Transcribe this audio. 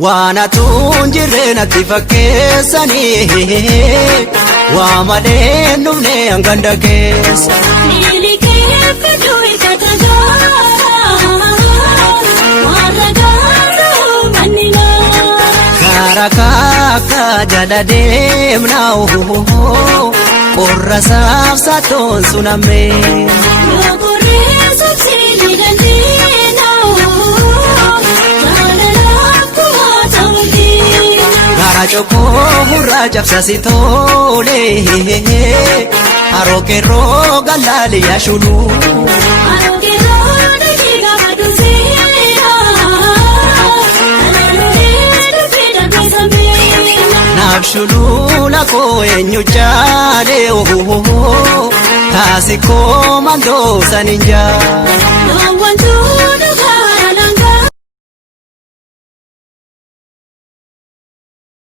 Wana tunjire na tifakesani Wamade numne anganda kes Nilike fedui katagara Waragara manila Karakaka jadade mnao Porra saf saton suname Yogore sapsili dandina Gara choko hurra japsasi tole Aroke roga lali yashulu Aroke roga diga maduzira Alale fida kasambe Nafshulu la ko enyuchale Tasi komando saninja No one to